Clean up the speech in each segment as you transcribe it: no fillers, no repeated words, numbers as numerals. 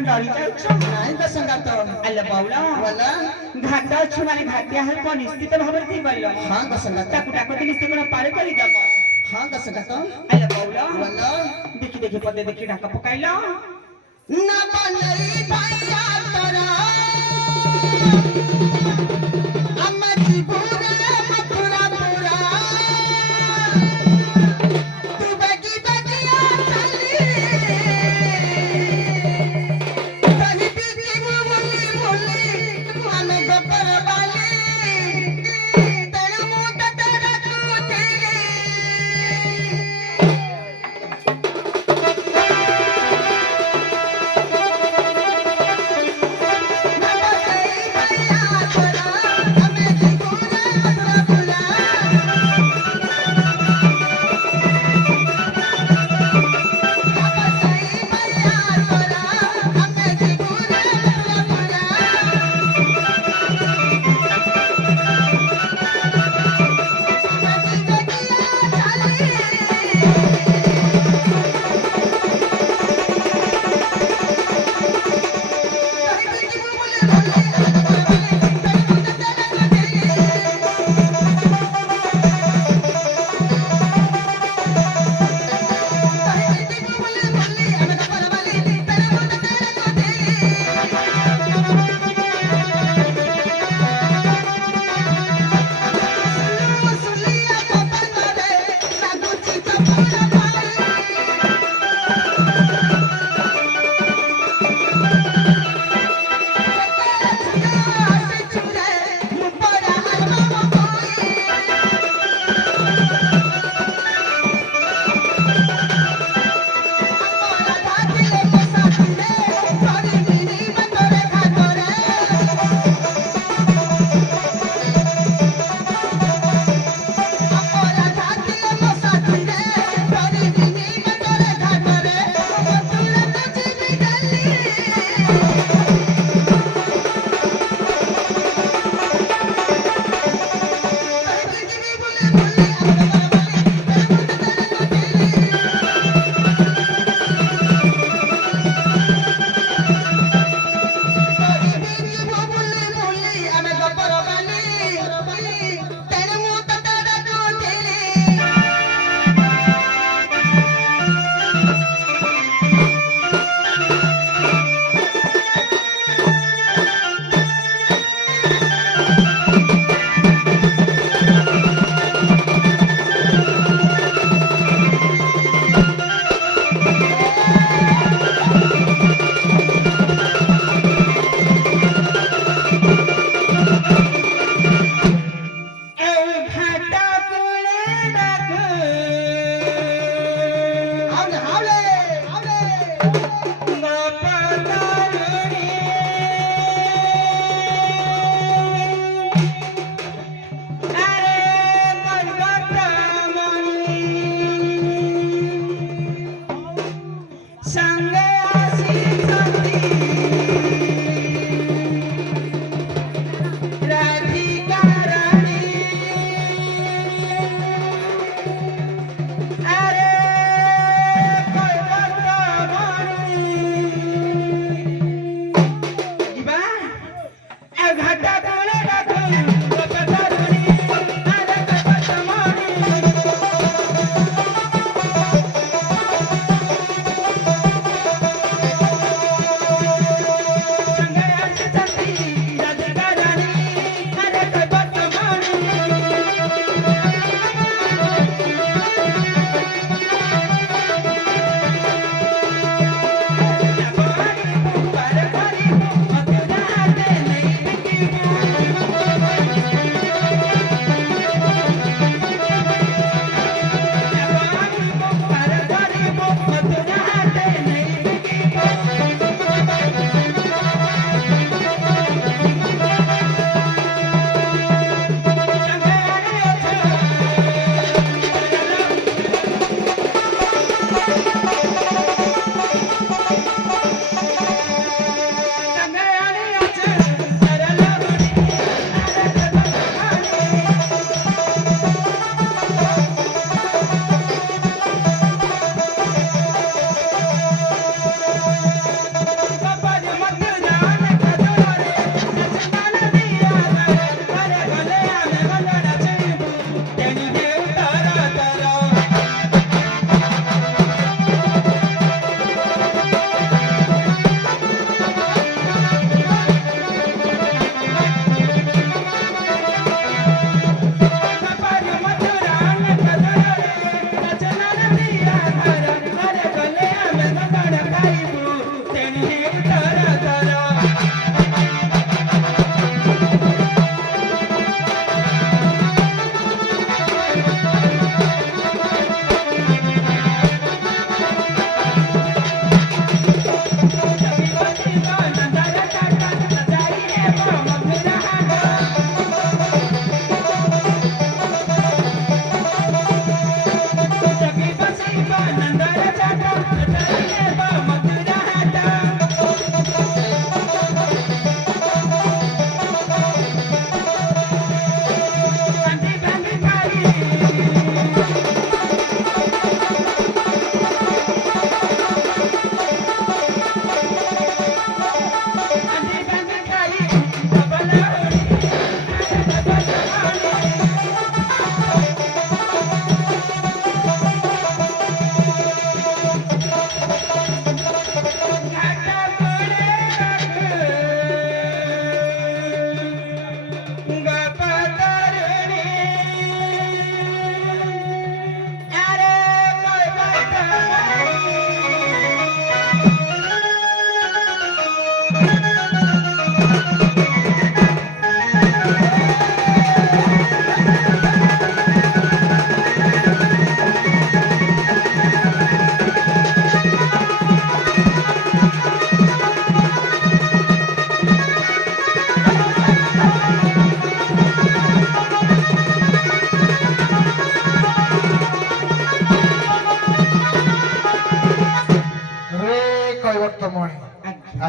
भंडारी जाऊछ नाही का संगात अल्ला बावला बोला घाट अछु माने घाटिया हल को निश्चित भाବରେ ती बल्ल हां का संगात ताकू ताकू दिली से कोन पार करी दब हां का संगात अल्ला बावला बोला देखी देखी पदे देखी ढाका पकाइला ना बनई भैया तोरा अम्मा पूरा मथुरा पूरा तू बगी बगिया चली कहीं बीती मुली मुली हमें गपर वाली तेरे मुंह तेरा तू तेरे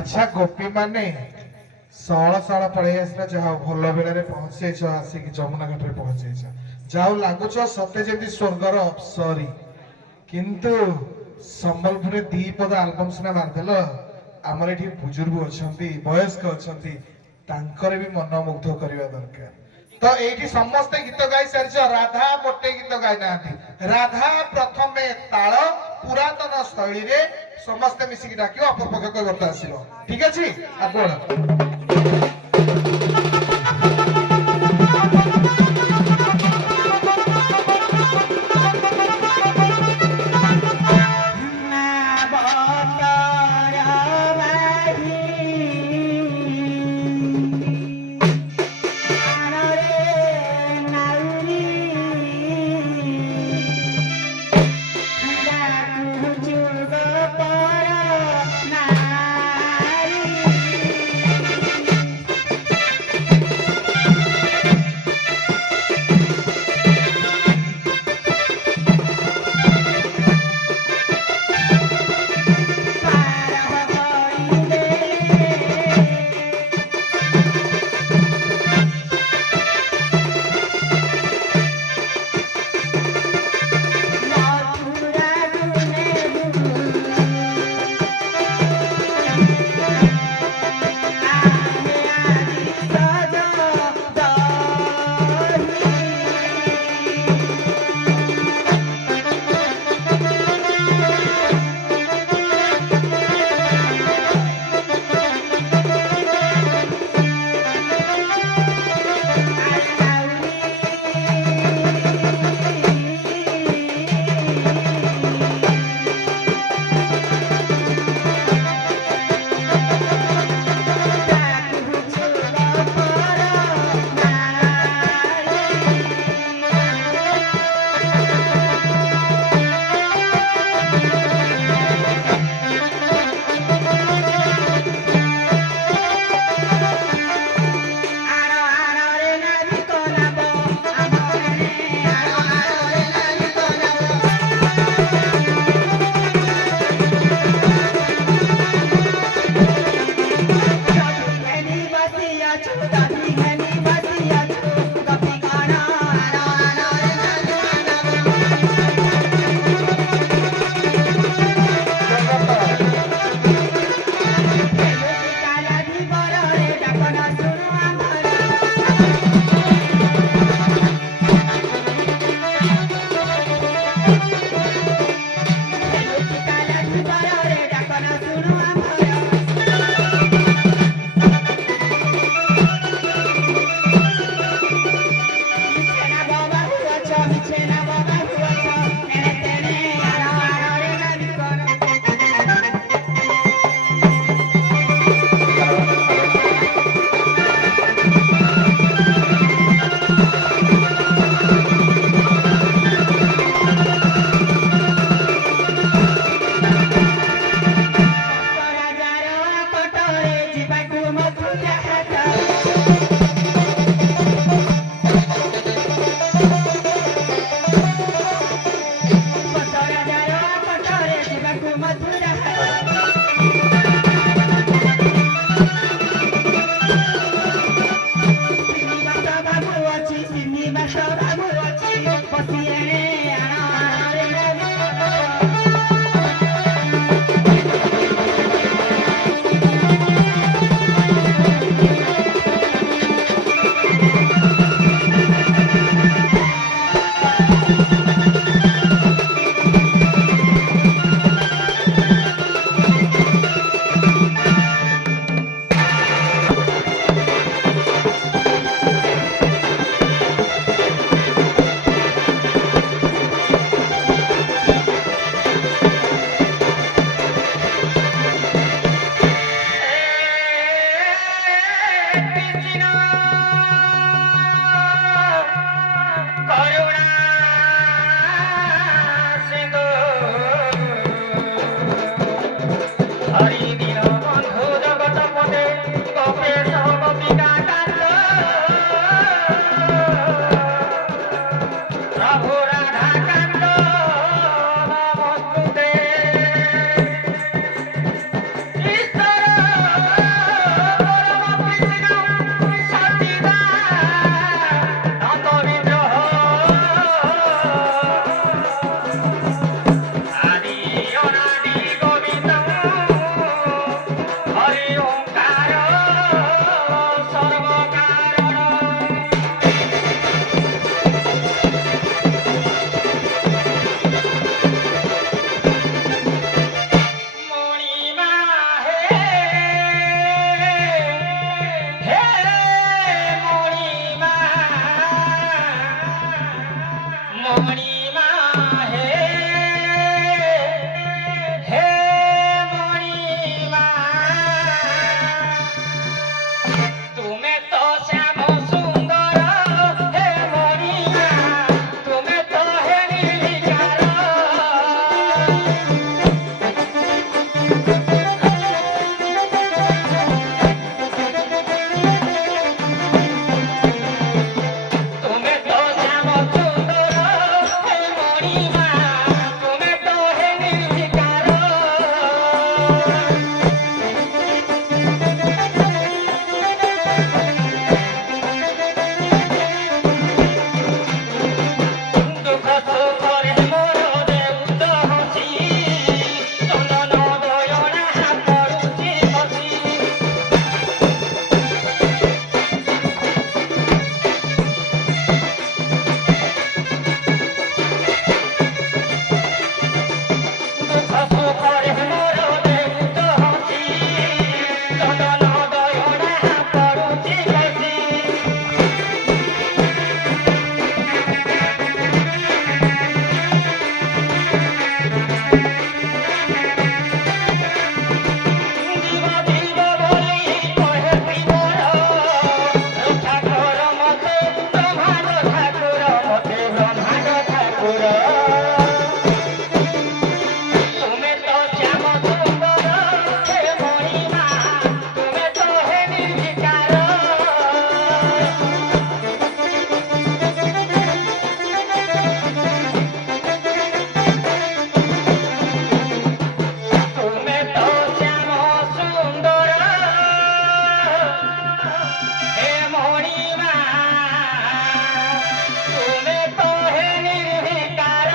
আচ্ছা গোপী মানে ଷୋଳ ଷୋଳ ପଳେଇ ଆସିଲା ଯାହା ହଉ ଭଲ ବେଳାରେ ପହଞ୍ଚିଯାଇଛ ଆସିକି ଯମୁନା ଘାଟରେ ପହଞ୍ଚିଯାଇଛ ଯାଉ ଲାଗୁଛ ସତେ ଯେମିତି ସ୍ୱର୍ଗର ଅପ୍ସରୀ କିନ୍ତୁ ସମ୍ବଲପୁରରେ ଦି ପଦ ଆଲବମ ସିନା ମାରିଦେଲ ଆମର ଏଠି ବୁଜୁର୍ଗ ଅଛନ୍ତି ବୟସ୍କ ଅଛନ୍ତି ତାଙ୍କର ବି ମନ ମୁଗ୍ଧ କରିବା ଦରକାର ତ ଏଇଠି ସମସ୍ତେ ଗୀତ ଗାଇ ସାରିଛ ରାଧା ମୋଟେ ଗୀତ ଗାଇ ନାହାନ୍ତି ରାଧା ପ୍ରଥମେ ତାଳ ପୁରାତନ ଶୈଳୀରେ ସମସ୍ତେ ମିଶିକି ଡାକିବ ଅପରପକ୍ଷ କହିବର୍ତ୍ତା ଆସିବ ଠିକ ଅଛି ଆପଣ জীব জীব বলি কহে জীবর ঠাকুর মতে ব্রহ্মাণ্ড ঠাকুর মতে ব্রহ্মাণ্ড ঠাকুর তুমি তো শ্যাম সুন্দর হে মহিমা তুমি তো হে নির্বিকার তুমি তো শ্যাম সুন্দর হে মহিমা তুমি তো হে নির্বিকার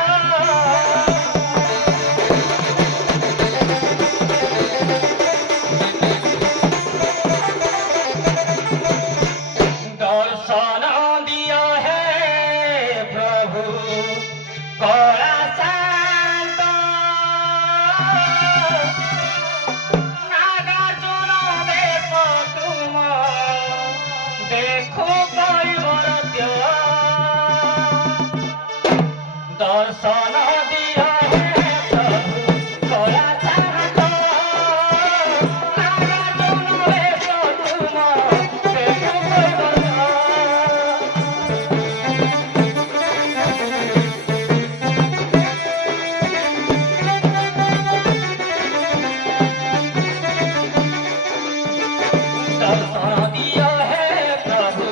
দর্শন দিও হে প্রভু করা শান্ত নাগার্জুন বেশ তুম দেখো কৈবর্ত্য দর্শন দিও হে প্রভু করা শান্ত নাগার্জুন বেশ তুম দেখো কৈবর্ত্য দর্শন দিও হে প্রভু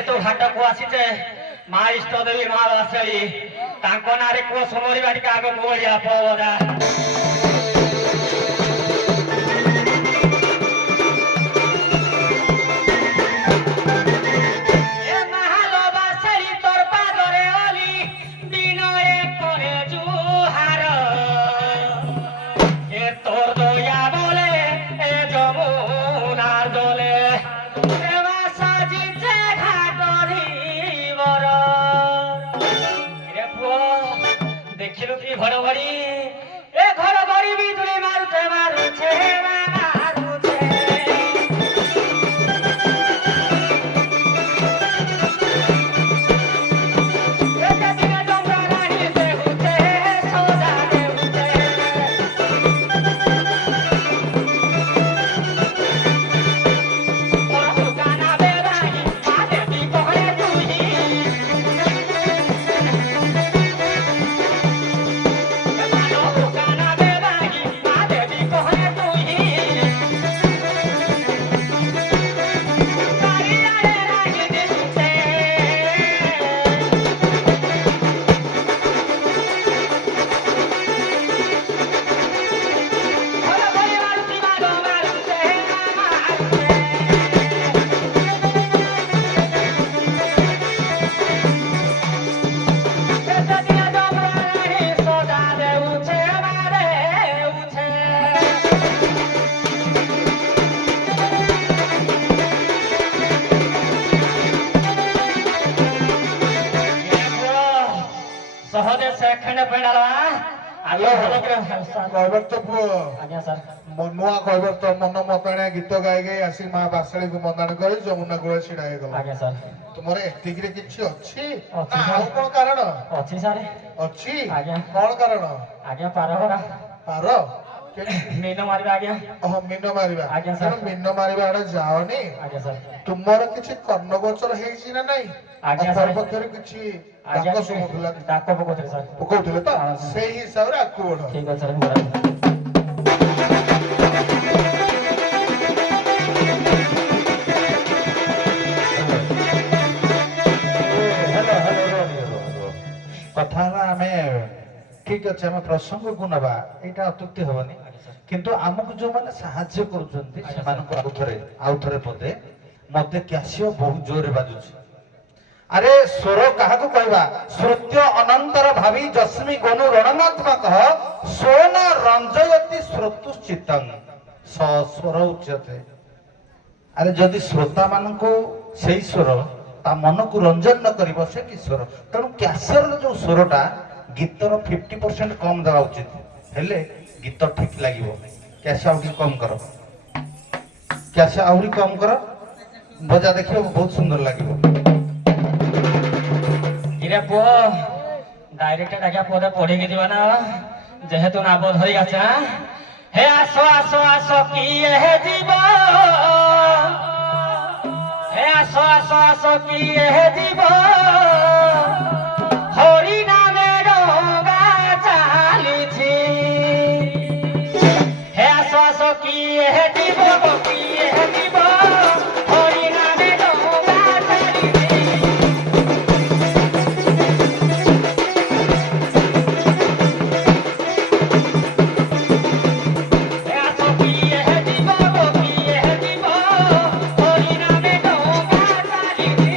ଯେହେତୁ ଘାଟକୁ ଆସିଛେ ମା ଇଷ୍ଟ ଦେବୀ ମା ବାସଳି ତାଙ୍କ ନାଁରେ କୁହ ସମରିବା ଟିକେ ଆଗକୁ ବଢିଆ ପବନା ଦେଖିଲୁ କି ଘଡଘଡି ଏ ଘଡଘଡି ବିଜୁଳି ମାରୁଛେ ମାରୁଛେ ମାରୁଛେ ଏତେ ଦିନ ଡଙ୍ଗା ରାଣୀ ଦେହୁଛେ ସଦା ଦେହୁଛେ ମୋର ଗାନା ବେବାଇ ମା ଦେବୀ କହେ ତୁହି ସହଜେ ସେଖଣ୍ଡ ପେଣ୍ଡାଲା ଆଜ୍ଞା କହିବାର ତ ପୁଅ ଆଜ୍ଞା ସାର୍ ମନୁଆ କହିବାର ତ ମନ ମତାଣିଆ ଗୀତ ଗାଇ ଗାଇ ଆସି ମା ବାସଳିକୁ ମନ୍ଦାଣ କରି ଯମୁନା କୂଳରେ ଛିଡା ହେଇଗଲା ଆଜ୍ଞା ସାର୍ ତୁମର ଏତିକିରେ କିଛି ଅଛି ଅଛି ନା ସାର୍। ଆଉ କଣ କାରଣ ଅଛି ସାର୍ ଅଛି ଆଜ୍ଞା। କଣ କାରଣ ଆଜ୍ଞା ପାରହରା ପାର ମିନ ମାରିବା ଆଜ୍ଞା ମିନ ମାରିବା ଆଜ୍ଞା ସାର୍। ତେଣୁ ମିନ ମାରିବା ଆଡେ ଯାଅନି ଆଜ୍ଞା ସାର୍ ତୁମର କିଛି କର୍ଣ୍ଣଗୋଚର ହେଇଛି ନା ନାଇଁ ଆଜ୍ଞା ଅପର ସାର୍। ପକ୍ଷରେ କିଛି ଆଜ୍ଞା ଡାକ ଶୁଣୁଥିଲା ଡାକ ପକଉଥିଲେ ସାର୍ ପକଉଥିଲେ ତ ହଁ। ସେଇ ହିସାବରେ ଆଗକୁ ବଢ ଠିକ ଅଛି ସାର୍ ବଢ଼ାଇ। କଥା ହେଲା ଆମେ ଠିକ ଅଛି ଆମେ ପ୍ରସଙ୍ଗକୁ ନେବା ଏଇଟା ଅତ୍ୟୁକ୍ତି ହବନି କିନ୍ତୁ ଆମକୁ ଯୋଉମାନେ ସାହାଯ୍ୟ କରୁଛନ୍ତି ସେମାନଙ୍କୁ ଆଉ ଥରେ ପଦେ ମତେ କ୍ୟାସିଓ ବହୁତ ଜୋରରେ ବାଜୁଛି ଆରେ ସ୍ୱର କାହାକୁ କହିବା ଶ୍ରୁତ୍ୟ ଅନନ୍ତର ଭାବି ଯସ୍ମି ଗନୁ ରଣନାତ୍ମକ ସ୍ୱନ ରଞ୍ଜୟତି ଶ୍ରୋତୁଶ୍ଚିତଂ ସ୍ୱର ଉଚ୍ୟତେ ଆରେ ଯଦି ଶ୍ରୋତା ମାନଙ୍କୁ ସେଇ ସ୍ୱର ତା ମନକୁ ରଞ୍ଜନ ନ କରିବ ସେ କି ସ୍ୱର ତେଣୁ କ୍ୟାସିଓର ଯୋଉ ସ୍ୱରଟା ଗୀତର 50% କମ ଦେବା ଉଚିତ ହେଲେ ଗୀତ ଠିକ ଲାଗିବ କ୍ୟାସିଓ ଆଉ ଟିକେ କମ କର କ୍ୟାସିଓ ଆହୁରି କମ କର ବଜା ଦେଖିବ ବହୁତ ସୁନ୍ଦର ଲାଗିବ ଇରେ ପୁଅ ଡାଇରେକ୍ଟ ଆଜ୍ଞା ପୁଅରେ ପଢିକି ଯିବା ନା ଯେହେତୁ ନାବ ଧରି ଆସେ ହେ ଆସ ଆସ ଆସ କିଏ ହେ ଯିବ ହେ ଆସ ଆସ ଆସ କିଏ ହେ ଯିବ ହରି ନାମେ ଡଙ୍ଗା ଚାଲିଛି হে আস আস কি হে দিব কি হে দিব হরি নামে ডঙ্গা চালিছি হে আস কি হে দিব কি হে দিব হরি নামে ডঙ্গা চালিছি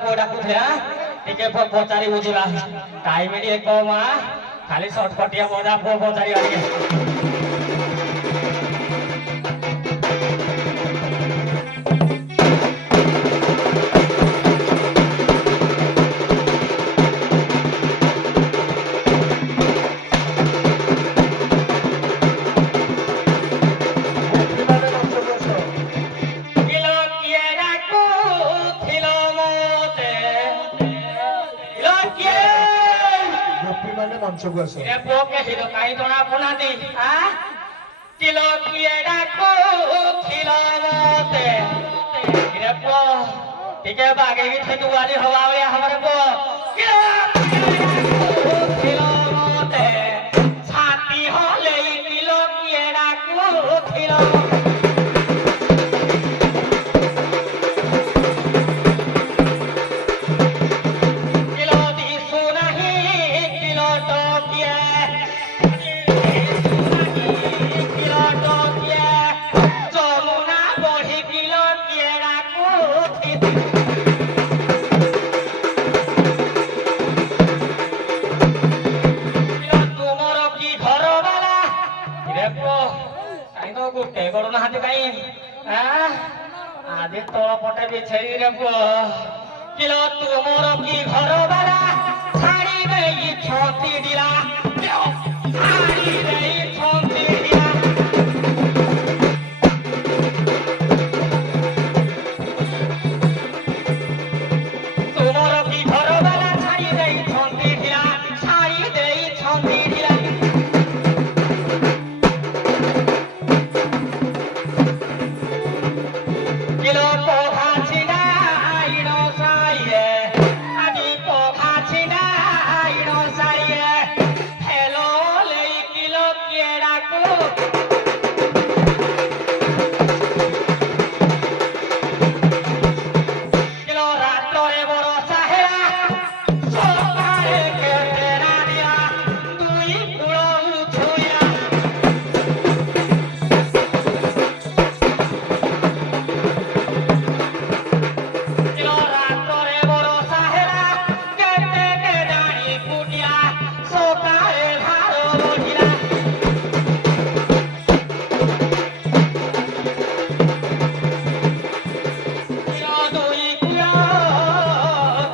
ପୁଅ ଡାକୁଥିଲେ ଟିକେ ପଚାରି ବୁଝିବା ଟାଇମ ଟିକେ କମ ଖାଲି ସଟକଟିଆ ମଜା ପୁଅ ପଚାରିବା ଟିକେ কিলো কিয়ে ডাকুথিল মতে কিলো কিয়ে ଗୋପୀ ମାନେ ମଞ୍ଚକୁ ଆସ ଏ ପୁଅ କେହି ତ କାହିଁ ଜଣା ପଡୁନାହାନ୍ତି କିଲୋ କିଏ ଡାକୁଥିଲ ମତେ ଏ ପୁଅ ଟିକେ ବାଗେଇକି ଥେତୁ ଆଜି ହବା ଭଳିଆ ହବରେ ପୁଅ କିଲୋ କିଏ ଡାକୁଥିଲ ମତେ ଛାତି ହଲେଇ କିଲୋ କିଏ ଡାକୁଥିଲ কিলো দিশু নাহি কিলো টকিয়ে কিলো টকিয়ে যমুনা বহি কিলো কিয়ে রাখুথি কিলো তুমর কি ঘরবালা রে পুଅ କାଇଁ ତ ଗୋଟେ କରୁନାହାନ୍ତି କାଇଁ ଆଜି ତଳ ପଟେ ବିଛେଇ ରେ ପୁଅ কিলো তুমর কি ঘরবালা ছাড়ি দেই ছতি দিলা ছাড়ি দেই ছতি দিলা তুমর কি ঘরবালা ছাড়ি দেই ছতি দিলা ছাড়ি দেই ছতি দিলা কিলো পোহা ছিনা আইনো সাইয়ে আদি পোহা ছিনা আইনো সাইয়ে হেলো লেই কিলো কিয়ে ডাকু কিলো রাত্রে বড় সাহেরা সকালে কেটে না দিয়া দুই কুড়ো ছুইয়া কিলো রাত্রে বড় সাহেরা কেটে কেদানি কুটিয়া সকালে ভালো বহিলা কিলো দুই কুড়ো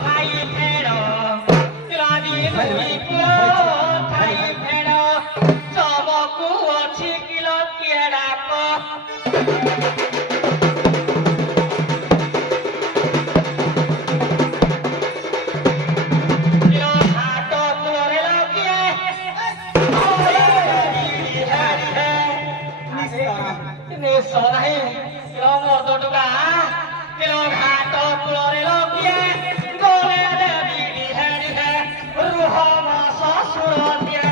খাই ফেড়ো কিলো দুই কুড়ো খাই ফেড়ো সবকু অছি কিলো কিয়ে ডাক কিলো হাত কুড়রে লকিয়ে নিশ্চয় নাই কিলো মর্দ টুকা কিলো হাত কুড়রে লকিয়ে গলে দেবী দিহে দিহে রুহ শ্বশুর দিয়ে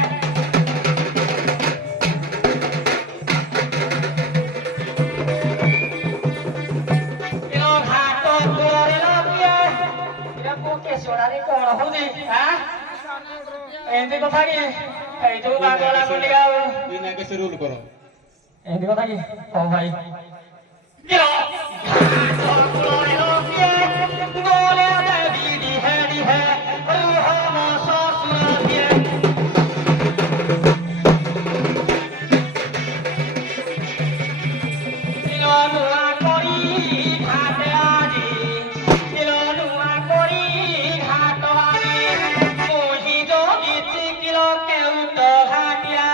কিলো হাত কুড়রে লকিয়ে এটা কোকে সোনারে কোণ হউনি ଏମିତି କଥା କି ଏଇ ଯୋଉ ବାଗଲା ବୋଲି ଆଉ ବିନାକେ ସେ ରୁଲ କର ଏମିତି କଥା କି ହଉ ଭାଇ କିଲୋ ଘାଟ କୁଳରେ ଲକିଏ ଗଲେ ଦେବୀ ଦିহে ଦିহে ରୁହ ମୋ ଶ୍ୱଶୁର ଦିଏ কিলো ନୂଆ କରି ଘାଟ ଆଜି কিলো ନୂଆ କରି ଘାଟ ଆଜି ମୁହିଁ ଜଗିଛି କିଲୋ କେଉଟ ଘାଟିଆ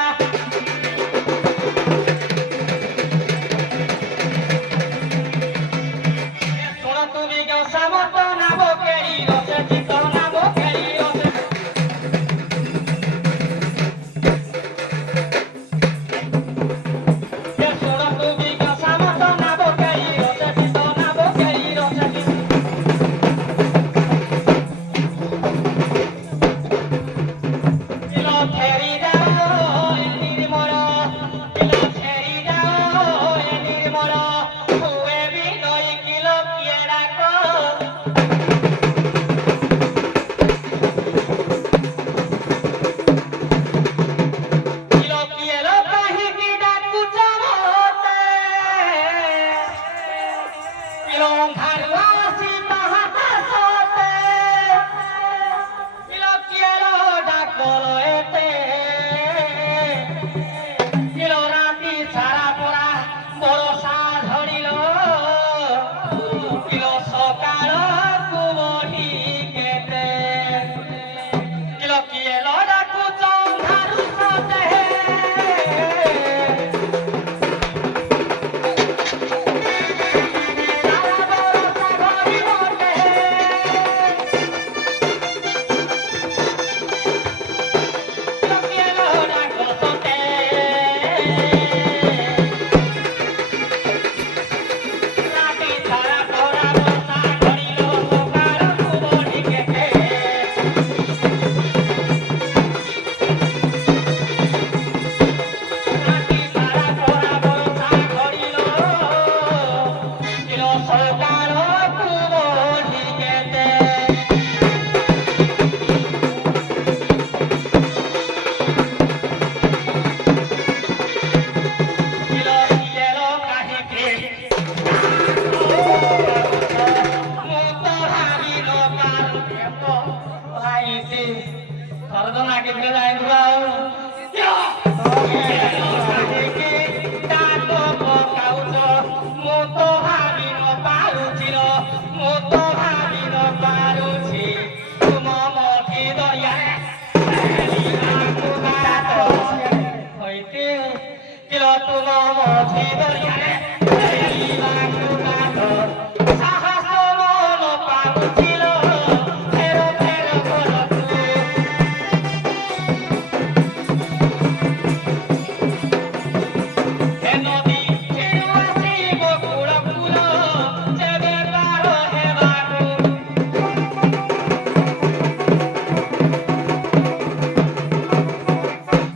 তো নাকি ধরে যায় দুরাও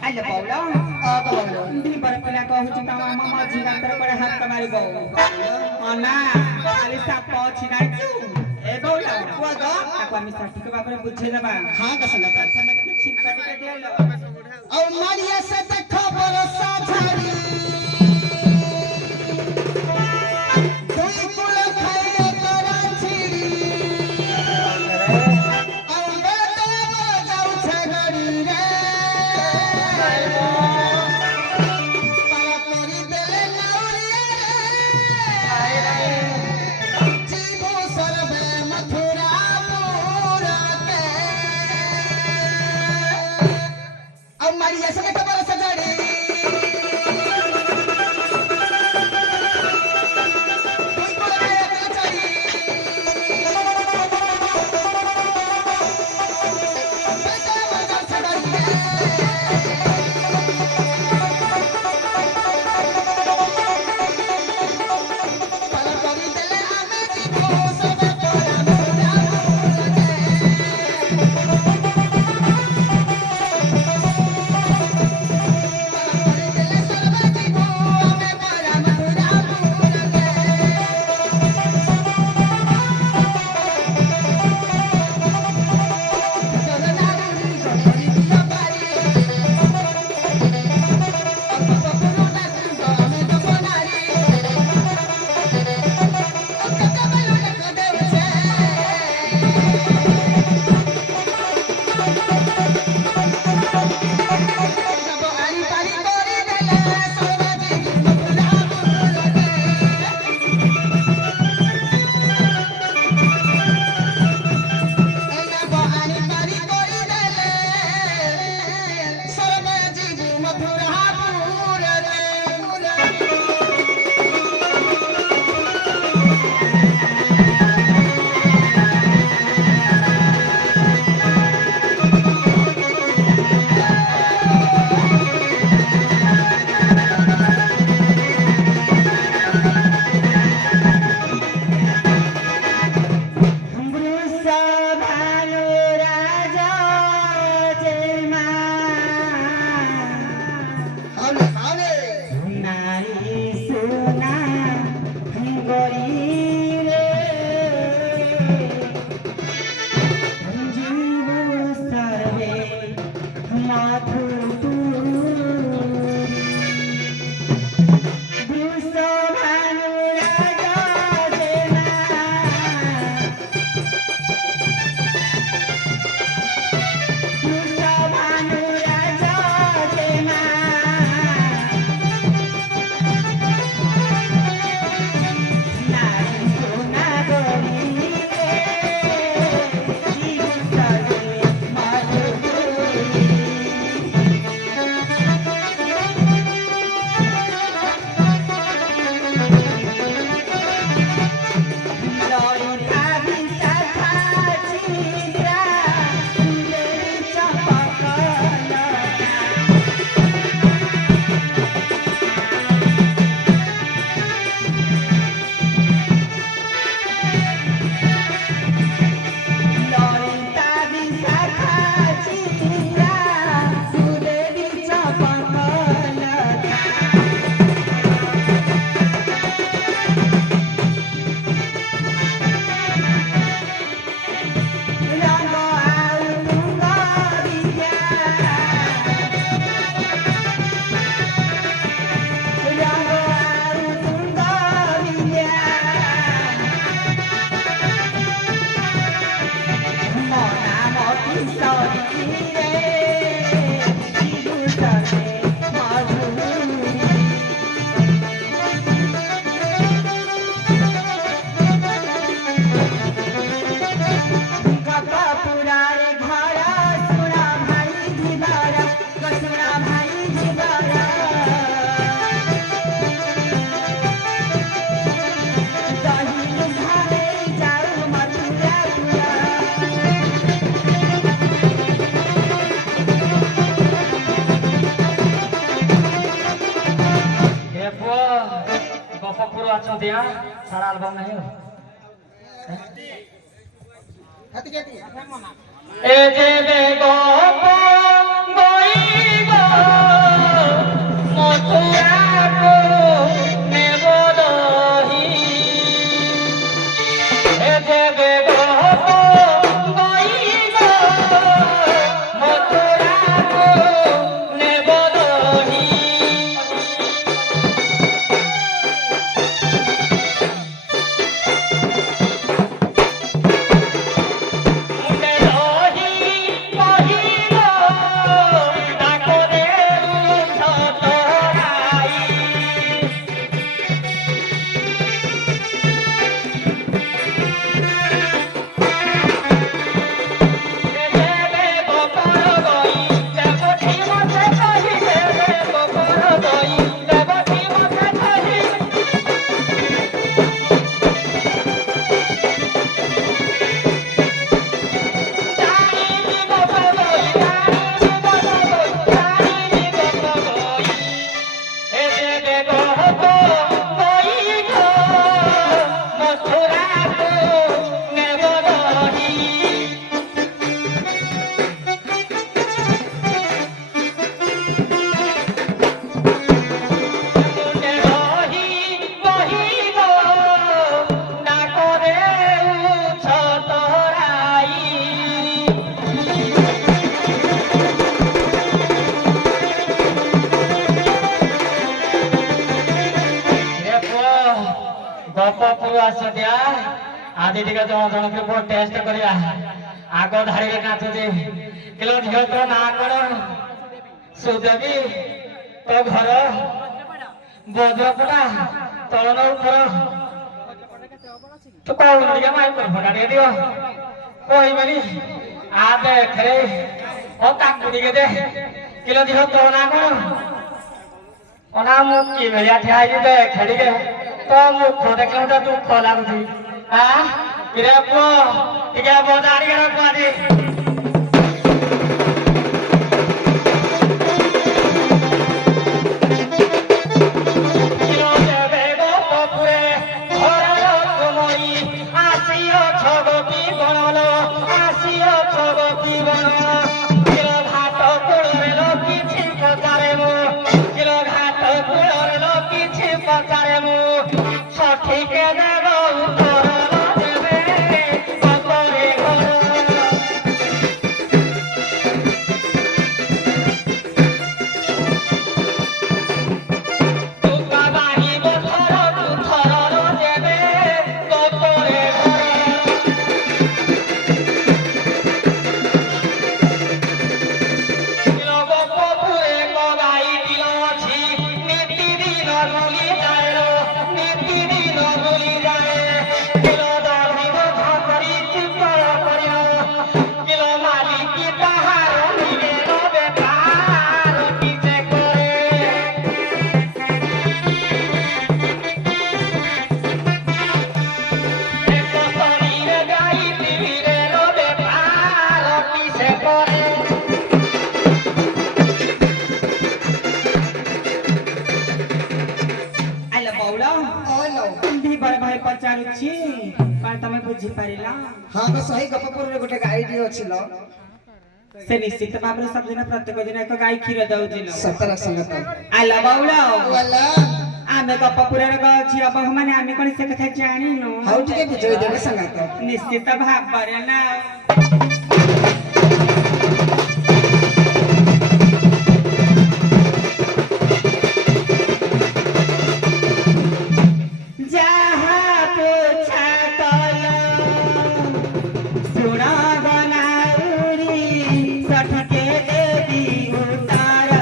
ଆଲୋ ବଉଳ ଦିବାର ପିଲା କହୁଛି ତା ମାମା ମଝି ଗାତରେ ପରେ ହାତ ମାରିବ ଅନା ଖାଲି ସାପ ଅଛି ନାଇଛୁ ଏ ବଉଳ ତାକୁ ଆମେ ସଠିକ ଭାବରେ ବୁଝେଇଦେବା हाँ कसम ପ୍ରଥମେ ଟିକେ ଛିଙ୍କା ଟିକେ ଦିଅଲୋ और मारिया से देखो बरसा झाड़ी दुई कुल खाइए तोरा छिड़ी और बेटे जाऊ छे गड़ी रे पाला तोरी देले नाउरिया रे जीवो सरबे मथुरा पूरा के और मारिया से देखो बरसा झाड़ी दुई कुल खाइए तोरा छिड़ी बेटे जाऊ छे गड़ी रे पाला तोरी देले आमे जीवो सरबे तोरा पूरा के ଅଛନ୍ତି ସାରା ଆଲବମ୍ ନାହିଁ ଏ ଯେବେ ଗପ ବଇବ ମଥୁରାକୁ ନେବ ଦହି ଏ ଯେବେ ଗପ ବଇବ ମଥୁରାକୁ ନେବ ଦହି ମୁଣ୍ଡେ ଦହି ବହିବ ତାକୁ ଦେଉ ଛତରାଇ ଯେବେ ଗୋପର ଗଇ ଦେବଠି ମତେ କହି ଯେବେ ଗୋପର ଗଇ ଦେବଠି ମତେ କହି ଜାଣିନି ଗୋପର ଗଇ ଜାଣିନି ଗୋପର ଗଇ ଜାଣିନି ଗୋପର ଗଇ ଏ ଯେବେ ଗୋପ ଗଇବ ମଥୁରାକୁ ନେବ ଦହି ମୁଣ୍ଡେ ଦହି ବହିବ ନାକ ଦେଉ ଛତରାଇ ରେ ପୁଅ ଗପ ପୁଅ ଆସନ୍ତିଆ ଆଜି ଟିକେ ଜଣ ଜଣକୁ ପୁଅ ଟେଷ୍ଟ କରିବା ଆଗ ଧାଡ଼ିରେ ନାଚୁଛି କିଲୋ ଝିଅ ତୋ ନାଁ କଣ ସୁଦେବୀ ତୋ ଘର ବଜ୍ରପଟା ତଳନ ଉପର ତୁ କହୁନୁ ଟିକେ ମାଇକ ଫଟା ଟିକେ ଦିଅ କହିବେନି ଆ ଦେଖରେ ଓ ତାକୁ ଟିକେ ଦେ କିଲୋ ଝିଅ ତୋ ନାଁ କଣ ଅନା ମୁଁ କି ଭଳିଆ ଠିଆ ହେଇଛି ଦେଖେ ଟିକେ ତୋ ମୁଖ ଦେଖିଲେ ଗୋଟେ ଦୁଃଖ ଲାଗୁଛି ଇରେ ପୁଅ ଟିକେ ବଜାଡ଼ିକି ରଖ ଆଜି କିଲୋ ଦେବେ ଗୋପପୁରେ ଘରର ତୁମଇ ଆସିଅ ଛଗତି ବଣଲ ଆସିଅ ଛଗତି ବଣ କିଲୋ ଘାଟ କୂଳରେ ଲ କିଛି ପଚାରେ ମୁଁ କିଲୋ ଘାଟ କୂଳରେ ଲ କିଛି ପଚାରେ ମୁଁ ସଠିକ ଦେବ ଉତ୍ତର ଦେବେ ଗୋପରେ ଘର ତୁକା ବାହିବ ଥର ଥରର ଦେବେ ଗୋପରେ ଘର କିଲୋ ଗୋପପୁରେ ଗଗାଇ ଦିନ ଅଛି ନୀତି ଦିନ ଭୁଲି ଯାଏ ନୀତି ଦିନ ଭୁଲି ଯାଏ କିଲୋ ଦଧିବ ଧରି ଚିତଳ କରିବ କିଲୋ ମାଲିକି ତାହାର ନିଜର ବେପାର କିଛେ କରେ ଏକ ତଳିରେ ଗାଈ ପିଠିରେ ବେପାର କିଛେ କରେ ଆଇଲ ବଉଳ ଦିବର ଭାଇ ପଚାରୁଛି କଣ ତମେ ବୁଝିପାରିଲ ହଁ ତ ସହି ଗପପୁରରେ ଗୋଟେ ଗାଈଟି ଅଛି ଲୋ ସେ ନିଶ୍ଚିତ ଭାବରେ ସବୁଦିନ ପ୍ରତ୍ୟେକ ଦିନ ଏକ ଗାଈ କ୍ଷୀର ଦଉଛି ଲୋ। ସତର ସଙ୍ଗତ ଆଇଲ ବଉଳ ବୋଲା ଆମେ ଗପପୁରର ଝିଅ ବୋହୂ ମାନେ ଆମେ କଣ ସେ କଥା ଜାଣିନୁ ହଉ ଟିକେ ବୁଝେଇ ଦେବେ ସଙ୍ଗତ ନିଶ୍ଚିତ ଭାବରେ ନା ଯାହା ପୋଛା କଲ ଶୁଣ ଗନାଉରି ସଠକେ ଦେବି ଉତାର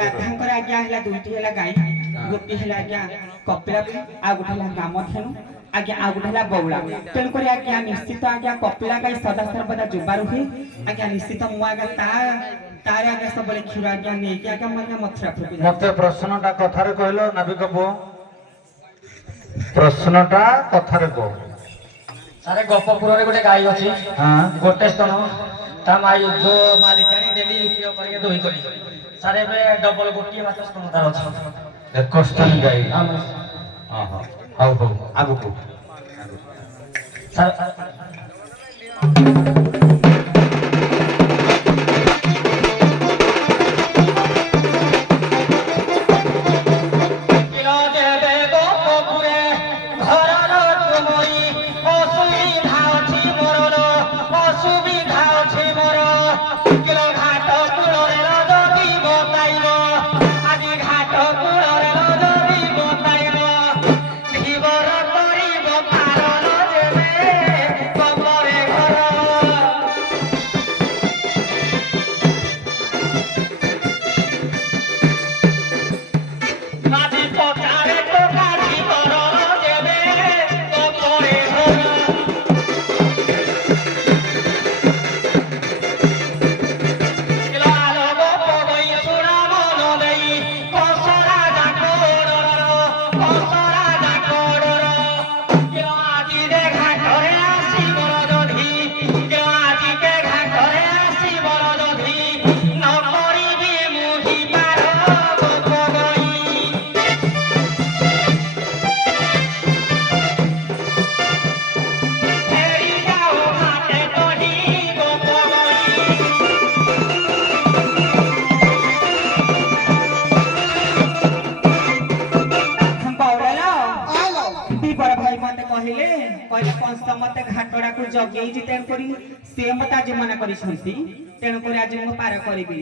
ରାଧାଙ୍କର ଆଜ୍ଞା ହେଲା ଦୁଇଟି ହେଲା ଗାଈ, ଗୋଟିଏ ହେଲା ଆଜ୍ଞା କପିଳାପି, ଆଉ ଗୋଟେ ହେଲା କାମଧେନୁ, ଆଜ୍ଞା ଆଉ ଗୋଟେ ହେଲା ବଉଳା। ତେଣୁକରି ଆଜ୍ଞା ନିଶ୍ଚିତ ଆଜ୍ଞା କପିଳା ଗାଈ ସଦା ସର୍ବଦା ଯୁବା ରୁହେ। ଆଜ୍ଞା ନିଶ୍ଚିତ ମୁଁ ଆଜ୍ଞା ତାର ଆଜ୍ଞା ସବୁବେଳେ କ୍ଷୀର ଆଜ୍ଞା ନେଇକି ଆଜ୍ଞା ମୁଁ ଆଜ୍ଞା ମଥୁରା ଫୁଟି ମତେ ପ୍ରଶ୍ନଟା କଥାରେ କହିଲ ନାବିକ ପୁଅ, ପ୍ରଶ୍ନଟା କଥାରେ କହ। ସାରେ ଗୋପପୁରରେ ଗୋଟେ ଗାଈ ଅଛି, ହଁ ଗୋଟେ ସ୍ତନ, ତା ମାଇ ଯୋଉ ମାଲିକାଣୀ ଡେଲି କ୍ଷୀର କରିକି ଦହି କରି ସାରେ ଏବେ ଡବଲ ଗୋଟିଏ ମାତ୍ର ସ୍ତନ ତାର ଅଛି। ଏକସ୍ତନୀ ଗାଈ। ଆମ- ଓହୋ ହଉ ହଉ ଆଗକୁ ସାର୍ କ୍ଷୀର ଦେବେ ଗୋପପୁରେ ଘରର ତୁମରି, ଅସୁବିଧା ଅଛି ମୋର, ଅସୁବିଧା ଅଛି ମୋର। କ୍ଷୀର ଘାଟ କୂଳରେ ଯଦି ବତାଇବ, ଆଜି ଘାଟ କୂଳରେ ଯଦି ବତାଇବ, ଧୀବର କରିବ ପାରଣ ଯେବେ କବରେ ଘର। মাঝি পচারে তো কাঠি করণ যেবে কপরে ঘর। কিলো আলো গপ গই সুরা মন দেই, কসরা জাকড়র, কসরা জাকড়র। কিলো আজি রে ঘাটরে আসি বলদধি, কিলো আজি কে ঘাটরে আসি বলদধি, নকরিবি মুহি পার গপ গই। ফেরি যাও ঘাটে কহি গপ গই। ବଉଳାଲ ଆଲୋ ଦିବର ଭାଇ ମତେ କହିଲେ କଂସ ମତେ ଘାଟଡାକୁ ଜଗେଇଛି, ତେଣୁକରି ସେ ମତେ ଆଜି ମନା କରିଛନ୍ତି, ତେଣୁକରି ଆଜି ମୁଁ ପାର କରିବି।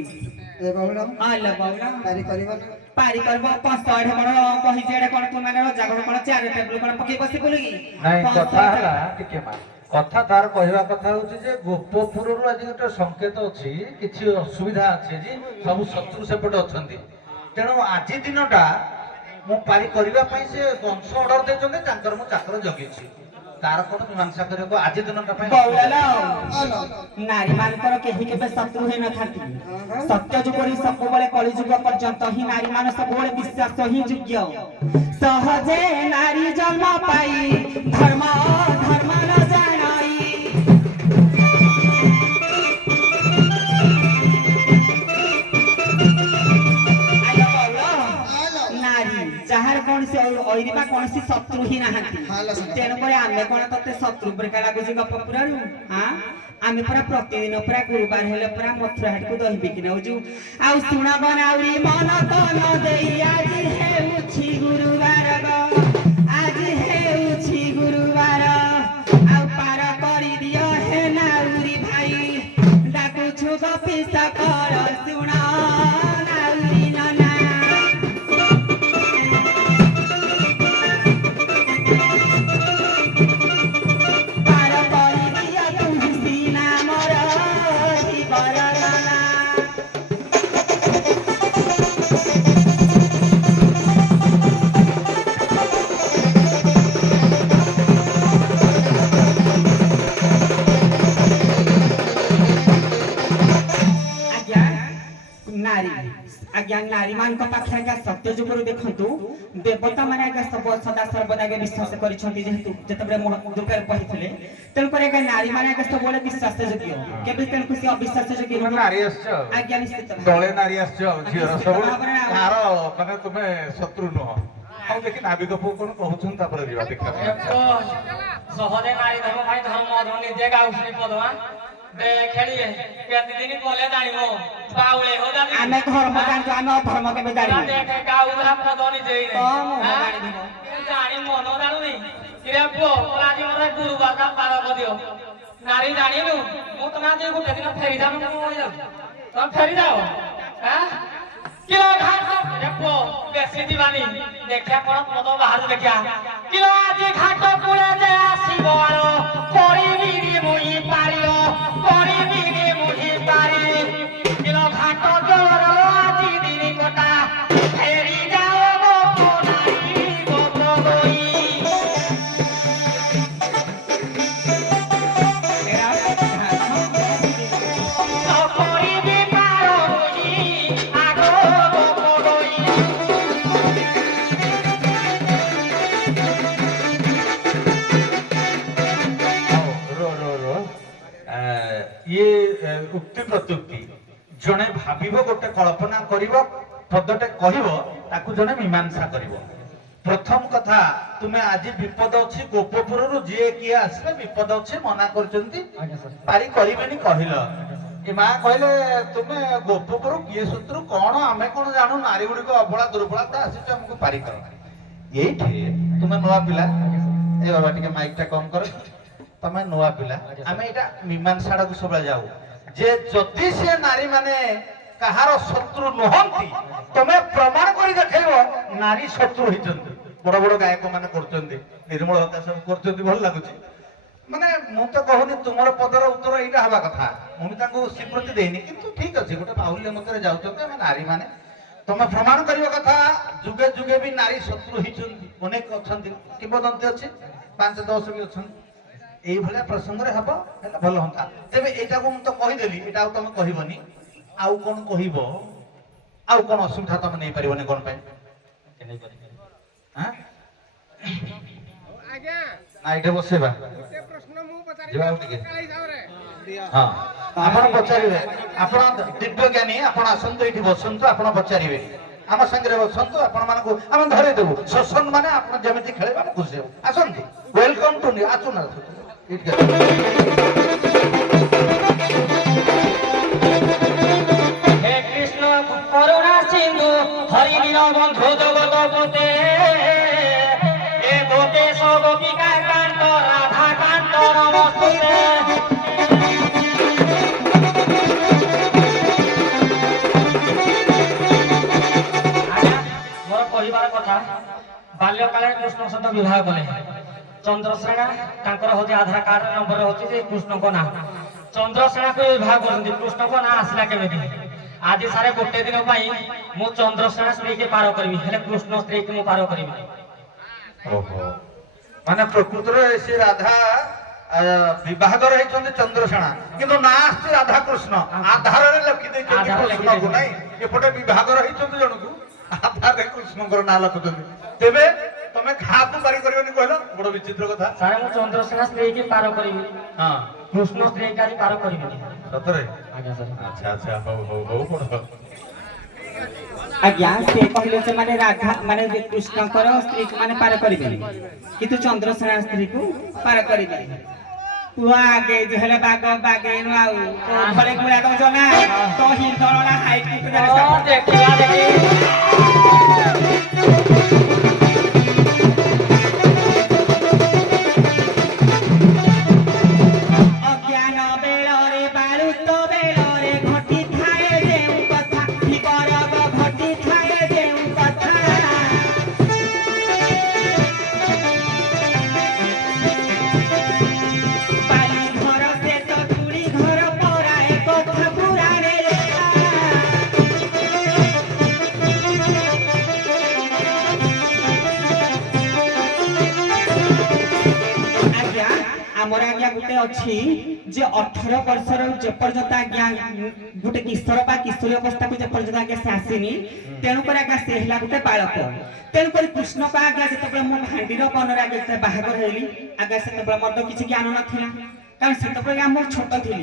ଏ ବଉଳ ଆଲ ବଉଳା ପାରି କରିବ ନା? ପାରି କରିବ। କଂସ ଏଠି କଣ କହିଛି, ଏଠି କଣ ତୁ ମାନେ ରଜା ଘର କଣ ଚେୟାର ଟେବୁଲ କଣ ପକେଇ ବସି ପଡିକି? ନାଇଁ କଥା ହେଲା ଟିକେ ମା, କଥା ତାର କହିବା କଥା ହଉଛି ଯେ ଗୋପପୁରରୁ ଆଜି ଗୋଟେ ସଂକେତ ଅଛି, କିଛି ଅସୁବିଧା ଅଛି, ଆଜି ସବୁ ଶତ୍ରୁ ସେପଟେ ଅଛନ୍ତି, ତେଣୁ ଆଜି ଦିନଟା ମୁଁ ପାରି କରିବା ପାଇଁ ସେ ବଂଶ ଅର୍ଡର ଦେଇଛନ୍ତି, ତାଙ୍କର ମୁଁ ଚାକର ଜଗିଛି, ତାର କଣ ମୀମାଂସା କରିବାକୁ ଆଜି ଦିନଟା ପାଇଁ ବଉଳାଲ ଆଲୋ ନାରୀ ମାନଙ୍କର କେହି କେବେ ଶତ୍ରୁ ହେଇନଥାନ୍ତି। ସତ୍ୟ ଯୁଗରୁ ସବୁବେଳେ କଳିଯୁଗ ପର୍ଯ୍ୟନ୍ତ ହିଁ ନାରୀ ମାନ ସବୁବେଳେ ବିଶ୍ୱାସ ହିଁ ଯୋଗ୍ୟ। ସହଜେ ନାରୀ ଜନ୍ମ ପାଇ ଧର୍ମ ଧର୍ମ ନ ଜାଣାଇ। ଆଲୋ ବଉଳ, ଆଲୋ ନାରୀ ଯାହାର କୌଣସି ଐରିବା କୌଣସି ଶତ୍ରୁ ହିଁ ନାହାନ୍ତି। ହାଲୋ ସାଙ୍ଗ। ତେଣୁକରି ଆମେ କଣ ତତେ ଶତ୍ରୁ ପରିକା ଲାଗୁଛି ଗପପୁରରୁ? ଆମେ ପୁରା ପ୍ରତିଦିନ ପୁରା ଗୁରୁବାର ହେଲେ ପୁରା ମଥୁରା ହାଟକୁ ଦହି ବିକି ନଉଛୁ। ଆଉ ଶୁଣବ ନାଉରି ମନ ତନ ଦେଇ, ଆଜି ହେଉଛି ଗୁରୁବାର ଗୋ, ଆଜି ହେଉଛି ଗୁରୁବାର। ଆଉ ପାର କରିଦିଅ ହେ ନାଉରି ଭାଇ, ଡାକୁଛୁ ଗପିସ କର ଶୁଣ ନାଉରି ନନା। ପାର କରିଦିଅ ତୁହି ସିନା ମୋର ଜୀବନ ନନା। ଆଜ୍ଞା ନାରୀ, ଆଜ୍ଞା ନାରୀ ମାନଙ୍କ ପାଖରେ ଆଜ୍ଞା ସତ୍ୟ ଯୁଗରୁ ଦେଖନ୍ତୁ ଦେବତା ମାନେ ଆଜ୍ଞା ସବୁ ସଦା ସର୍ବଦା ଆଜ୍ଞା ବିଶ୍ୱାସ କରିଛନ୍ତି, ଯେହେତୁ ଯେତେବେଳେ ଦୁର୍ଗା କହିଥିଲେ, ତେଣୁକରି ଆଜ୍ଞା ନାରୀ ମାନେ ଆଜ୍ଞା ସବୁବେଳେ ବିଶ୍ୱାସ ଯୋଗ୍ୟ, କେବେ ତେଣୁ ସେ ଅବିଶ୍ୱାସ ଯୋଗ୍ୟ ତୁମେ ନୁହଁ। ନାରୀ ଆସିଛ, ଆଜ୍ଞା ନିଶ୍ଚିତ ଦଳେ ନାରୀ ଆସିଛ, ଝିଅର ସବୁ ଭାବରେ ଆଉ। କାହାର ମାନେ ତୁମେ ଶତ୍ରୁ ନୁହଁ। ଆଉ ଦେଖି ନାବିକ ପୁଅ କଣ କହୁଛନ୍ତି, ତାପରେ ଯିବା ଦେଖିବା ପାଇଁ। ସହଜେ ନାରୀ ଧର୍ମ ପାଇଁ ଧର୍ମ ଅଧର୍ମ ନିଜେ ଗାଉଥିଲି ପଦମା ଖେଳି କେତେ ଦିନ କଲେ ଜାଣିବ ବାଉଳେ ହଉ ଜାଣି ଆମେ ଧର୍ମ ଜାଣିଛୁ, ଆମେ ଅଧର୍ମ କେବେ ଜାଣିବୁ? ଦେଖେ ଗାଉଲା ପଦ ନିଜେ କଣ ଜାଣିদিব? ଜାଣି ମନ ଜାଣୁନି କିରେ ପୁଅ ମୋର ଆଜି ମୋର ଗୁରୁବାର ପାର କରିଦିଅ। ନାରୀ ଜାଣିନୁ ମୁଁ ତମେ ଆଜି ଗୋଟେ ଦିନ ଫେରି ଯାଉ ତମେ ଫେରି ଯାଅ କିଲୋ ଘାଟ ପୁଅ ବେଶୀ ଯିବାନି ଦେଖିଆ କଣ ପଦ ବାହାରୁ ଦେଖିଆ କିଲୋ ଆଜି ଘାଟ କୂଳେ ଯେ ଆସିବ କରିବି ମୁହିଁ ପାରିବ କରିବି ମୁହିଁ ପାରି କିଲୋ ଘାଟ ଜଳର ଆଜି ଦିନ କଟା ଉକ୍ତି ପ୍ରତ୍ୟୁକ୍ତି ଜଣେ ଭାବିବ ଗୋଟେ କଳ୍ପନା କରିବ ପଦଟେ କହିବ ତାକୁ ଜଣେ ମୀମାଂସା କରିବ। ପ୍ରଥମ କଥା ତୁମେ ଆଜି ବିପଦ ଅଛି ଗୋପପୁରରୁ ଯିଏ କିଏ ଆସିଲେ ବିପଦ ଅଛି ମନା କରୁଛନ୍ତି ପାରି କରିବେନି କହିଲ। ଏ ମା କହିଲେ ତୁମେ ଗୋପପୁର କିଏ ଶତ୍ରୁ କଣ ଆମେ କଣ ଜାଣୁ ନାରୀ ଗୁଡିକ ଅବଳା ଦୁର୍ବଳା ତ ଆସିଛ ଆମକୁ ପାରି କର। ଏଇଠି ତୁମେ ନୂଆ ପିଲା ଏ ବାବା ଟିକେ ମାଇକ ଟା କମ କର ତମେ ନୂଆ ପିଲା ଆମେ ଏଇଟା ମୀମାଂସା ଆଡକୁ ସବୁବେଳେ ଯାଉ ଯେ ଯଦି ସେ ନାରୀ ମାନେ କାହାର ଶତ୍ରୁ ନୁହନ୍ତି ତମେ ପ୍ରମାଣ କରି ଦେଖେଇବ ନାରୀ ଶତ୍ରୁ ହେଇଛନ୍ତି। ବଡ ବଡ ଗାୟକ ମାନେ କରୁଛନ୍ତି ନିର୍ମଳ ହତ୍ୟା ସବୁ କରୁଛନ୍ତି ଭଲ ଲାଗୁଛି। ମାନେ ମୁଁ ତ କହୁନି ତୁମର ପଦର ଉତ୍ତର ଏଇଟା ହବା କଥା ମୁଁ ବି ତାଙ୍କୁ ସ୍ୱୀକୃତି ଦେଇନି କିନ୍ତୁ ଠିକ ଅଛି ଗୋଟେ ବାହୁଲ୍ୟ ମତରେ ଯାଉଛନ୍ତି ଆମେ ନାରୀ ମାନେ ତମେ ପ୍ରମାଣ କରିବା କଥା ଯୁଗେ ଯୁଗେ ବି ନାରୀ ଶତ୍ରୁ ହେଇଛନ୍ତି ଅନେକ ଅଛନ୍ତି କିମ୍ବଦନ୍ତୀ ଅଛି 5-10 ବି ଅଛନ୍ତି। এইভাবে প্রসঙ্গে হব হেলে ভালো হন্তা। তেবে এইটাকে মু তো কহিদেলি এটা আর তুমি কহিবনি আউ কোন কহিব আউ কোন অসুবিধা তুমি নেই পারিবনি কোন পাই হ্যাঁ আজ্ঞা না এটা বসেবা গোটে প্রশ্ন মু পচারি যাও টিকে হ্যাঁ আপন পচারিবে আপন দিব্য জ্ঞানী আপন আসন্ত এটি বসন্ত আপন পচারিবে आम संगे बसतु आपण मानक आम धरे देबु सत्संग माने आपण जेमिति खेले हम खुशी हो आसंतु वेलकम टू नी आसु ना हे कृष्ण करुणा सिंधु हरि दीनबंधु जगतपते हे गोपेश गोपिका कांत राधा कांत नमस्ते। କହିବାର କଥା ବାଲ୍ୟକାଳରେ କୃଷ୍ଣ ସହିତ ବିବାହ କଲେ ଚନ୍ଦ୍ରସେନା ତାଙ୍କର ହଉଛି ଆଧାର କାର୍ଡ ନମ୍ବର ହଉଛି ଯେ କୃଷ୍ଣଙ୍କ ନାଁ ଚନ୍ଦ୍ରସେନାକୁ ବିବାହ କରୁଛନ୍ତି କୃଷ୍ଣଙ୍କ ନାଁ ଆସିଲା କେମିତି ଆଜି ସାରେ ଗୋଟେ ଦିନ ପାଇଁ ମୁଁ ଚନ୍ଦ୍ରସେନା ସ୍ତ୍ରୀକି ପାର କରିବି ହେଲେ କୃଷ୍ଣ ସ୍ତ୍ରୀକି ମୁଁ ପାର କରିବି। ଓହୋ ମାନେ ପ୍ରକୃତରେ ସେ ରାଧା ବିବାହର ହେଇଛନ୍ତି ଚନ୍ଦ୍ରସେନା କିନ୍ତୁ ନାଁ ଆସିଛି ରାଧା କୃଷ୍ଣ ଆଧାରରେ ଲେଖି ଦେଇଛନ୍ତି କୃଷ୍ଣକୁ ନାଇଁ ଏପଟେ ବିବାହର ହେଇଛନ୍ତି ଜଣକୁ आधारे कृष्णकर ना लखुଛନ୍ତି तेबे तमे खापु पारी करबनी कहलो बड़ विचित्र कथा सारे मु चंद्रसेना स्त्री के पार करिवि हां कृष्ण स्त्री कारी पार करिवि सतरे आज्ञा सर अच्छा अच्छा हो बड़ आज्ञा से कहले से माने राधा माने कृष्ण कर स्त्री को माने पार करिबे किंतु चंद्रसेना स्त्री को पार करिबे तू आगे जहले बागे नु आउ तो भले गुला तो जना तो हिंदोला हाइट को देखिया देखी अच्छी जे 18 वर्षर जे पर्यंत आज्ञा गोटे किशोर बा किशोरी अवस्था को जे पर्यंत आज्ञा से आसीनी तेणु कर आज्ञा से हला गोटे बालक तेणु कर कृष्ण का आज्ञा जते मो भांडीर बनर आज्ञा बाहागर हेली आज्ञा से मत किछि ज्ञान नथिला कारण से हम छोट थी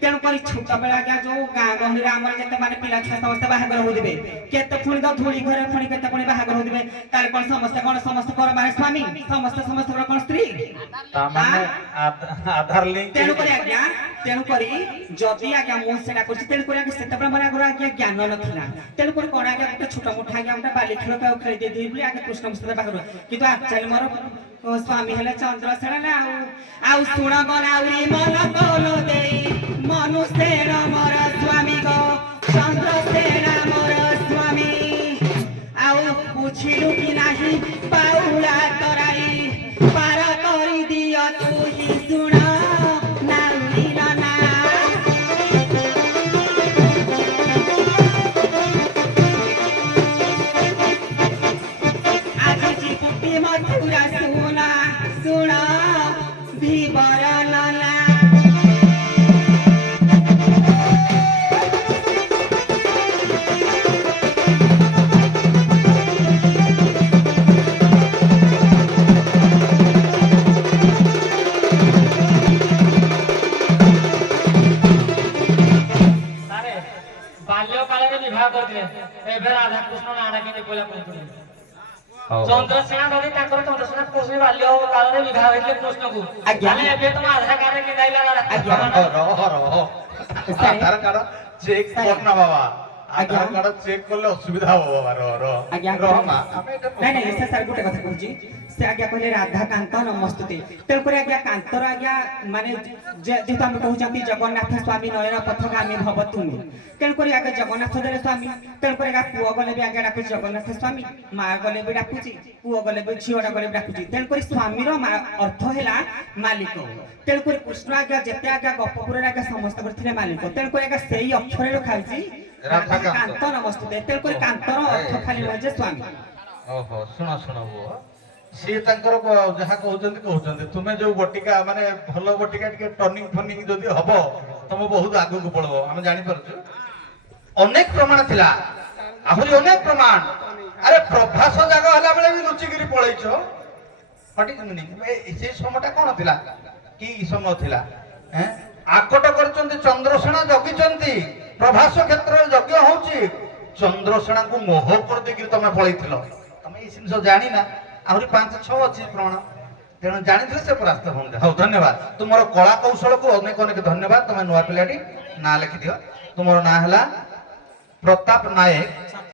तेणु कर छोट बेला आज्ञा जो गाँ गहली आम जिते माने पिला छुआ समस्त बाहागर होदिबे केते पुणी तो धूली घरे पुणी केते पुणी बाहागर होदिबे तार कोन समस्त कर माने स्वामी समस्त कोन स्त्री तामाने आधार लिंक तेणु कर आज्ञा तेणु करी जदि आज्ञा मु सेटा करछि तेणु कर आज्ञा सेते बेला माने आज्ञा ज्ञान नथिला तेणु कर कोन आज्ञा गोटे छोट मोटा आज्ञा गोटे बाली खेल खेली दे दी आज्ञा कृष्ण सहित बाहागर किंतु एक्चुअली मोर स्वामी हेले चंद्रसेना आउ सुण गलाउरी मन कोन देई मनुष्य मोर स्वामी गो चंद्रसेना मोर स्वामी आउ पुछिलु कि नाही पाउला तराई पार करी दियो तू ही सुण नाउली ना आज जी पुटी मथुरा सुण भीबर लला କହୁଥିଲି ହଉ। ଚନ୍ଦ୍ରସେନା ଯଦି ତାଙ୍କର ଚନ୍ଦ୍ରସେନା କୃଷ୍ଣ ବାଲ୍ୟ କାଳରେ ବିବାହ ହେଇଥିଲେ କୃଷ୍ଣକୁ ଆଜ୍ଞା। ତାହେଲେ ଏବେ ତମ ଆଧାର କାର୍ଡରେ କିଣାଇଲା ଆଜ୍ଞା। ଆଧାର କାର୍ଡ ଚେକ୍ କରନା ବାବା ଆଜ୍ଞା। ଆଧାର କାର୍ଡ ଚେକ୍ କଲେ ଅସୁବିଧା ହବ ବାବା ଆଜ୍ଞା ରହ ମା ଆମେ ଏଟା ନାଇଁ ନାଇଁ ସେ ସାର୍ ଗୋଟେ କଥା କହୁଛି ସେ ଆଜ୍ଞା କହିଲେ ରାଧାକାନ୍ତ ନମସ୍ତୁତେ ତେଣୁକରି ଆଜ୍ଞା କାନ୍ତର ଆଜ୍ଞା ମାନେ ଯେହେତୁ ଆମେ କହୁଛନ୍ତି ଜଗନ୍ନାଥ ସ୍ୱାମୀ ନୟନ ପଥଗାମୀ ଭବ ତୁମେ ତେଣୁକରି ଆଜ୍ଞା ଜଗନ୍ନାଥ ଦେଲେ ସ୍ୱାମୀ ତେଣୁକରି ଆଜ୍ଞା ପୁଅ ଗଲେ ବି ଆଜ୍ଞା ଡାକୁଛି ଜଗନ୍ନାଥ ସ୍ୱାମୀ ମା ଗଲେ ବି ଡାକୁଛି ପୁଅ ଗଲେ ବି ଝିଅଟା ଗଲେ ବି ଡାକୁଛି ତେଣୁକରି ସ୍ୱାମୀର ଅର୍ଥ ହେଲା ମାଲିକ ତେଣୁକରି କୃଷ୍ଣ ଆଜ୍ଞା ଯେତେ ଆଜ୍ଞା ଗପପୁରରେ ଆଜ୍ଞା ସମସ୍ତଙ୍କର ଥିଲେ ମାଲିକ ତେଣୁକରି ଆଜ୍ଞା ସେଇ ଅକ୍ଷରରେ ଲେଖା ହେଇଛି ରାଧାକାନ୍ତ ନମସ୍ତୁତେ ତେଣୁକରି କାନ୍ତର ଅର୍ଥ ଖାଲି ନୁହେଁ ଯେ ସ୍ୱାମୀ। ଓହୋ ଶୁଣ ଶୁଣ ପୁଅ ସିଏ ତାଙ୍କର ଯାହା କହୁଛନ୍ତି ତୁମେ ଯୋଉ ବଟିକା ମାନେ ଭଲ ବଟିକା ଟିକେ ଟର୍ନିଂ ଫର୍ନିଂ ଯଦି ହବ ତମେ ବହୁତ ଆଗକୁ ପଳବ ଆମେ ଜାଣିପାରୁଛୁ ଅନେକ ପ୍ରମାଣ ଥିଲା ଆହୁରି ଅନେକ ପ୍ରମାଣ ଆରେ ପ୍ରଭାସ ଜାଗ ହେଲା ବେଳେ ବି ଲୁଚିକିରି ପଳେଇଛ ସେ ସମୟଟା କଣ ଥିଲା କି ସମୟ ଥିଲା ଆକଟ କରିଛନ୍ତି ଚନ୍ଦ୍ରସେନା ଜଗିଛନ୍ତି ପ୍ରଭାସ କ୍ଷେତ୍ରରେ ଯଜ୍ଞ ହଉଛି ଚନ୍ଦ୍ରସେନାକୁ ମୋହ କରିଦେଇକିରି ତମେ ପଳେଇଥିଲ ତମେ ଏଇ ଜିନିଷ ଜାଣିନା ଆହୁରି 5-6 ଅଛି ପ୍ରମାଣ ତେଣୁ ଜାଣିଥିଲେ ସେ ପରାସ୍ତ ହୁଅନ୍ତେ ହଉ ଧନ୍ୟବାଦ ତୁମର କଳା କୌଶଳକୁ ଅନେକ ଅନେକ ଧନ୍ୟବାଦ ତମେ ନୂଆ ପିଲାଟି ନାଁ ଲେଖିଦିଅ ତୁମର ନାଁ ହେଲା ପ୍ରତାପ ନାୟକ